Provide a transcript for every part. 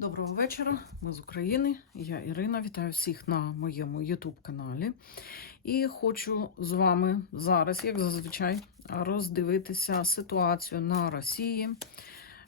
Доброго вечора, ми з України. Я Ірина. Вітаю всіх на моєму YouTube каналі. І хочу з вами зараз, як зазвичай, роздивитися ситуацію на Росії,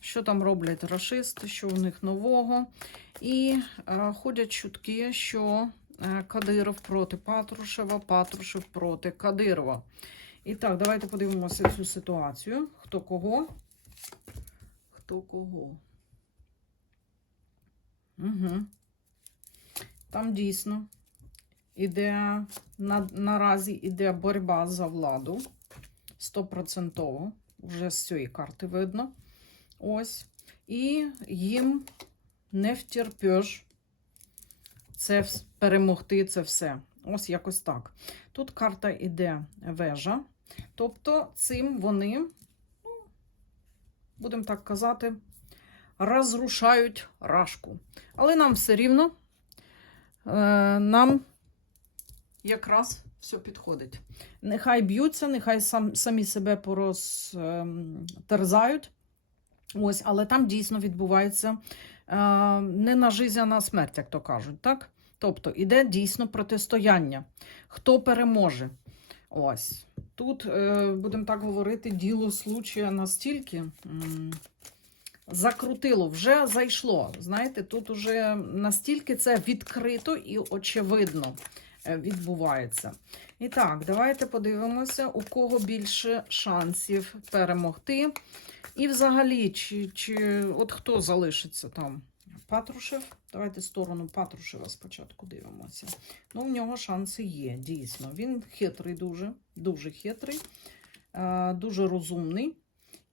що там роблять рашисти, що у них нового. І е, ходять чутки, що е, Кадиров проти Патрушева, Патрушев проти Кадирова. І так, давайте подивимося цю ситуацію. Хто кого? Хто кого? Угу. Там дійсно іде на, наразі іде боротьба за владу. Стопроцентово. Вже з цієї карти видно. Ось. І їм не втерпеш це перемогти це все. Ось якось так. Тут карта іде вежа. Тобто цим вони, ну, будемо так казати, розрушають рашку. Але нам все рівно, е, нам якраз все підходить. Нехай б'ються, нехай сам, самі себе порозтерзають. Ось, але там дійсно відбувається е, не на жизнь, а на смерть, як то кажуть. так? Тобто іде дійсно протистояння. Хто переможе? Ось. Тут, е, будемо так говорити, діло случая настільки. Закрутило, вже зайшло. Знаєте, тут уже настільки це відкрито і очевидно е, відбувається. І так, давайте подивимося, у кого більше шансів перемогти. І взагалі, чи, чи от хто залишиться там? Патрушев. Давайте сторону Патрушева спочатку дивимося. Ну, в нього шанси є, дійсно. Він хитрий дуже, дуже хитрий, е, дуже розумний.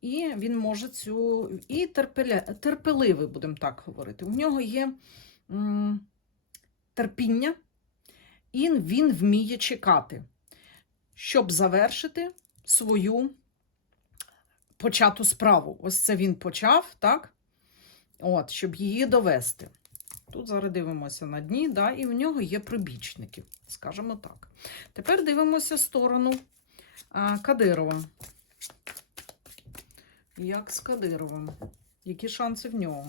І він може цю. І терпеля... терпеливий, будемо так говорити. У нього є м, терпіння, і він вміє чекати, щоб завершити свою почату справу. Ось це він почав, так? От, щоб її довести. Тут зараз дивимося на дні, да, і в нього є прибічники, скажімо так. Тепер дивимося сторону а, Кадирова. Як з Кадировим? Які шанси в нього?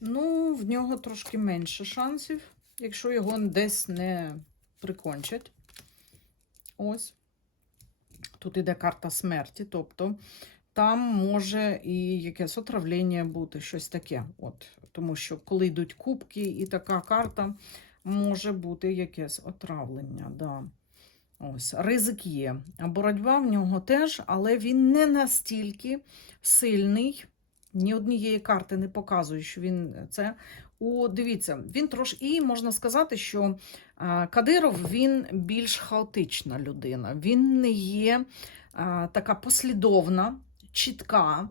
Ну, в нього трошки менше шансів, якщо його десь не прикончать. Ось. Тут іде карта смерті, тобто там може і якесь отравлення бути, щось таке. От. Тому що коли йдуть кубки, і така карта, може бути якесь отравлення. Да. Ось, ризик є. Боротьба в нього теж, але він не настільки сильний. Ні однієї карти не показує, що він це. У, дивіться, він трошки. І можна сказати, що Кадиров він більш хаотична людина. Він не є така послідовна, чітка.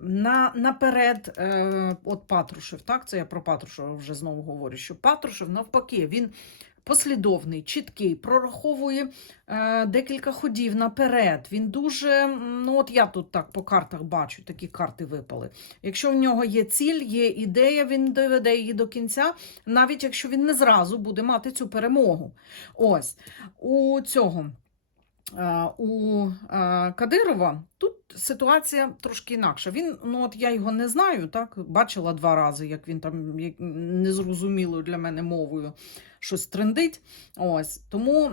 На, наперед, е, от Патрушев, так, це я про Патрушева вже знову говорю, що Патрушев навпаки, він послідовний, чіткий, прораховує е, декілька ходів наперед. Він дуже, ну от я тут так по картах бачу, такі карти випали. Якщо в нього є ціль, є ідея, він доведе її до кінця, навіть якщо він не зразу буде мати цю перемогу. Ось у цього. е, У е, Кадирова тут ситуація трошки інакша. Він, ну от я його не знаю, так бачила два рази, як він там незрозумілою для мене мовою щось трендить. Ось тому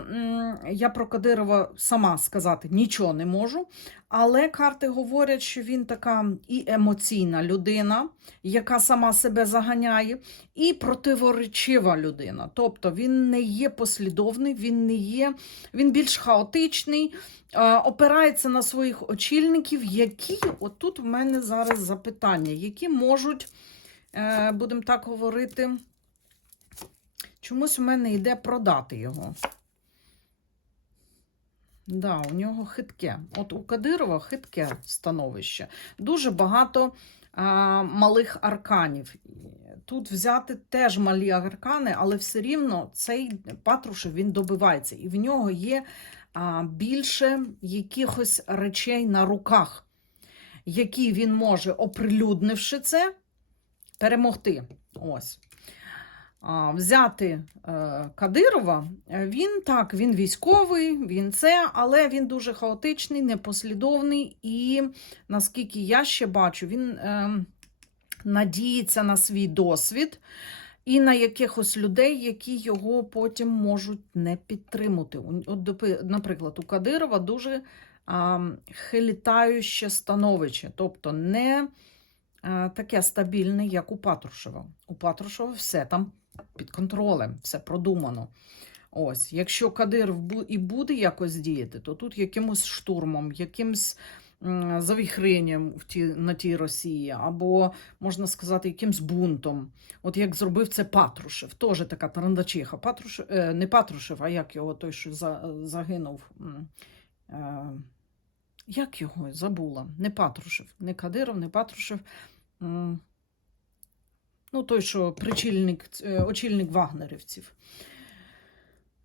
я про Кадирова сама сказати нічого не можу. Але карти говорять, що він така і емоційна людина, яка сама себе заганяє, і противоречива людина. Тобто він не є послідовний, він не є, він більш хаотичний, опирається на своїх очільників, які отут в мене зараз запитання, які можуть, е, будемо так говорити, чомусь у мене йде продати його. Да, у нього хитке. От у Кадирова хитке становище. Дуже багато а, малих арканів. Тут взяти теж малі аркани, але все рівно цей Патрушев він добивається. І в нього є а, більше якихось речей на руках, які він може, оприлюднивши це, перемогти. Ось. Взяти е, Кадирова, е, він так, він військовий, він це, але він дуже хаотичний, непослідовний, і наскільки я ще бачу, він е, надіється на свій досвід і на якихось людей, які його потім можуть не підтримати. От, наприклад, у Кадирова дуже а, хилітаюче становище, тобто не а, таке стабільне, як у Патрушева. У Патрушева все там під контролем, все продумано. Ось, якщо Кадиров бу- і буде якось діяти, то тут якимось штурмом, якимсь завіхренням на тій Росії, або, можна сказати, якимсь бунтом. От як зробив це Патрушев, теж така тарандачиха. Патрушев, не Патрушев, а як його той, що за, загинув. Е, як його забула? Не Патрушев, не Кадиров, не Патрушев. Ну, той, що причільник, е, очільник вагнерівців.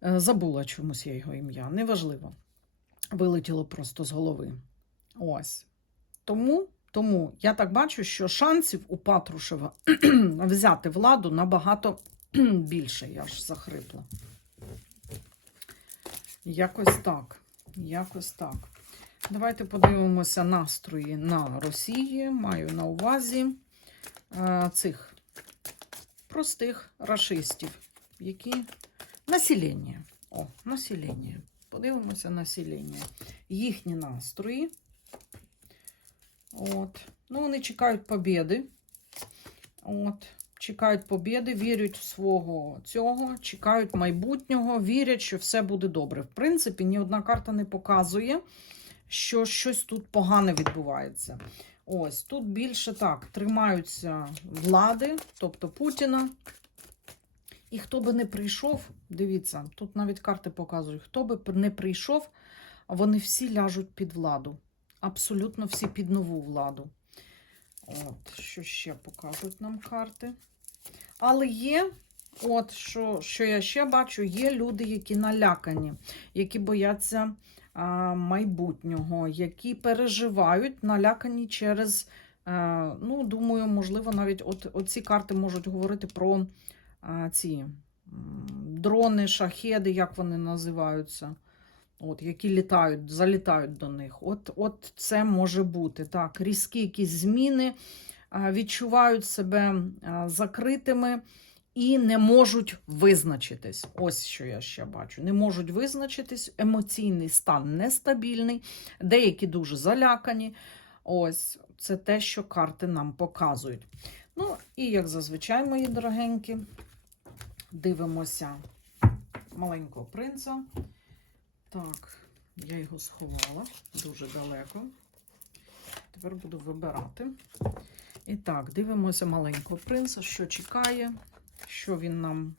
Е, Забула чомусь я його ім'я. Неважливо. Вилетіло просто з голови. Ось. Тому, тому я так бачу, що шансів у Патрушева взяти владу набагато більше. Я ж захрипла. Якось так. Якось так. Давайте подивимося настрої на Росії. Маю на увазі е, цих простих рашистів, які населення. О, населення. Подивимося населення. Їхні настрої. От. Ну, вони чекають побєди. От. Чекають побєди, вірять в свого цього, чекають майбутнього, вірять, що все буде добре. В принципі, ні одна карта не показує, що щось тут погане відбувається. Ось тут більше так тримаються влади, тобто Путіна. І хто би не прийшов, дивіться, тут навіть карти показують, хто би не прийшов, вони всі ляжуть під владу. Абсолютно всі під нову владу. От, що ще покажуть нам карти. Але є, от що, що я ще бачу, є люди, які налякані, які бояться майбутнього, які переживають, налякані через, ну, думаю, можливо, навіть от, оці карти можуть говорити про ці дрони, шахеди, як вони називаються. От, які літають, залітають до них. От, от це може бути. Так, різкі якісь зміни, відчувають себе закритими і не можуть визначитись. Ось що я ще бачу. Не можуть визначитись, емоційний стан нестабільний, деякі дуже залякані. Ось це те, що карти нам показують. Ну, і як зазвичай, мої дорогенькі, дивимося маленького принца. Так, я його сховала дуже далеко. Тепер буду вибирати. І так, дивимося маленького принца, що чекає, що він нам,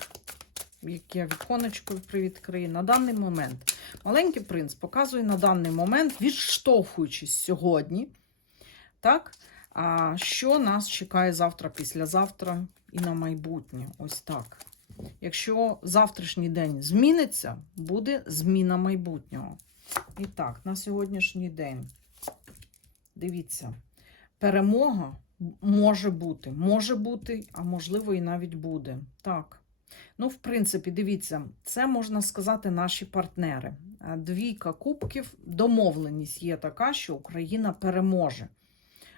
яке віконечко привідкриє. На даний момент маленький принц показує на даний момент, відштовхуючись сьогодні, так, а що нас чекає завтра, післязавтра і на майбутнє. Ось так. Якщо завтрашній день зміниться, буде зміна майбутнього. І так, на сьогоднішній день, дивіться, перемога може бути, може бути, а можливо, і навіть буде. Так. Ну, в принципі, дивіться, це можна сказати наші партнери. Двійка кубків, домовленість є така, що Україна переможе.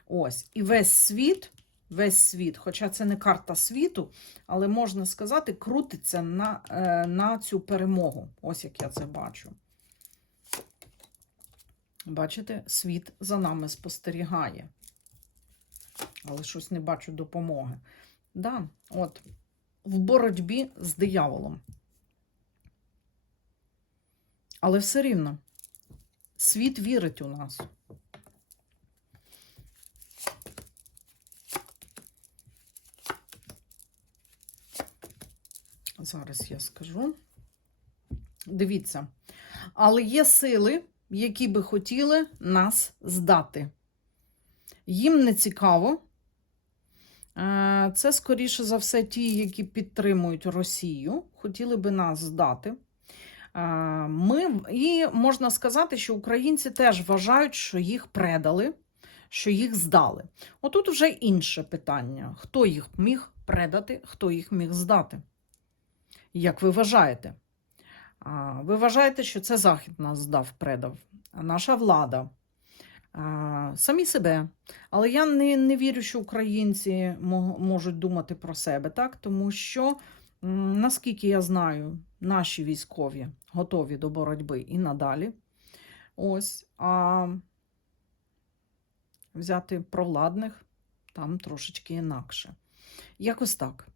Ось. І весь світ, весь світ, хоча це не карта світу, але можна сказати, крутиться на, е, на цю перемогу. Ось як я це бачу. Бачите, світ за нами спостерігає. Але щось не бачу допомоги. Да, от, в боротьбі з дияволом. Але все рівно, світ вірить у нас. Зараз я скажу. Дивіться. Але є сили, які би хотіли нас здати. Їм не цікаво. Е, Це, скоріше за все, ті, які підтримують Росію, хотіли би нас здати. Е, Ми, і можна сказати, що українці теж вважають, що їх предали, що їх здали. Отут вже інше питання: хто їх міг предати, хто їх міг здати? Як ви вважаєте? Ви вважаєте, що це Захід нас здав, предав, наша влада. Самі себе. Але я не, не вірю, що українці можуть думати про себе, так? тому що, наскільки я знаю, наші військові готові до боротьби і надалі. Ось, а взяти провладних там трошечки інакше. Якось так.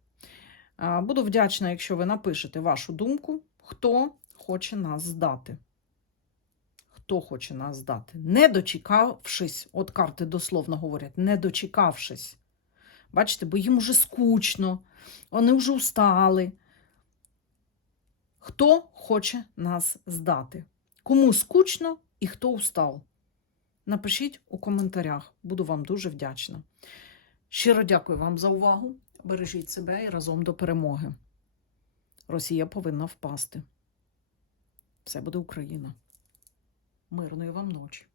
Буду вдячна, якщо ви напишете вашу думку, хто хоче нас здати. Хто хоче нас здати? Не дочекавшись, от карти дословно говорять, не дочекавшись. Бачите, бо їм уже скучно, вони вже устали. Хто хоче нас здати? Кому скучно і хто устав? Напишіть у коментарях, буду вам дуже вдячна. Щиро дякую вам за увагу. Бережіть себе і разом до перемоги. Росія повинна впасти. Все буде Україна. Мирної вам ночі.